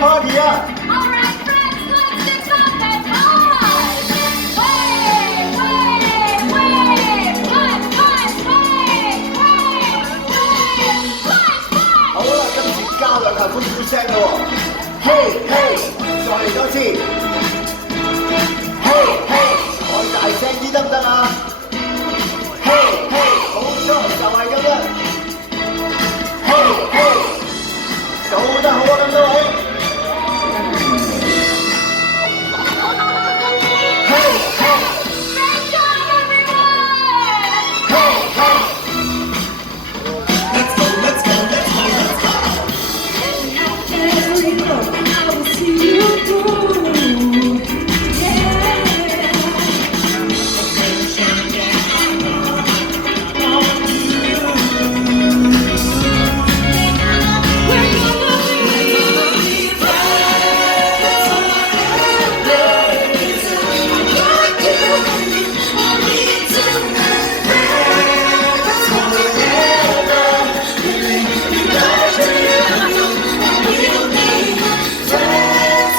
party 啊 All right, friends, let's get some and high. Wave, wave, wave, punch, punch, wave, wave, wave, punch, punch. 好啦，今次加兩下歡呼聲咯喎！嘿嘿，再嚟多次！嘿嘿，再大聲啲得唔得啊？嘿嘿，冇錯，就係咁啦！嘿嘿，做得好啊，咁多位！嘿嘿， Great job, everyone. 嘿嘿。 Let's go, let's go, let's go, let's go. There we go. I will see you through. Yeah. We're gonna be friends. Like you want me to. We'll be friends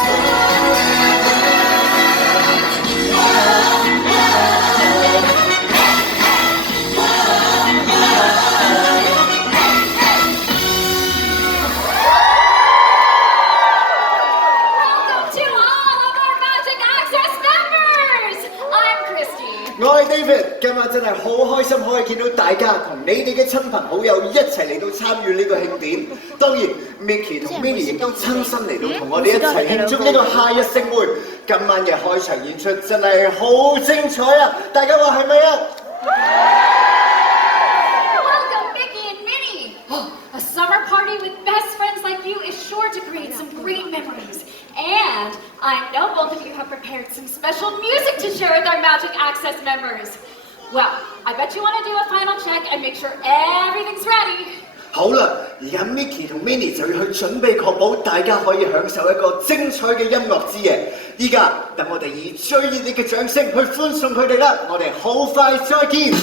Welcome to all of our Magic Access members. I'm Christy. 我係 David，今日真係好開心可以見到大家同你哋嘅親朋好友一齊嚟到參與呢個慶典。當然 ，Mickey 同 Minnie 亦都親身嚟到同我哋一齊慶祝呢個夏日盛會。今晚嘅開場演出真係好精彩啊！大家話係咪啊？ Welcome, Mickey and Minnie. Oh, a summer party with best friends like you is sure to create some great memories. And I know both of you have prepared some special music to share with our Magic Access members. Well, I bet you want to do a final check and make sure everything's ready. 好啦，而家 Mickey 同 Minnie 就要去準備確保大家可以享受一個精彩嘅音樂之夜。依家等我哋以最熱烈嘅掌聲去歡送佢哋啦！我哋好快再見。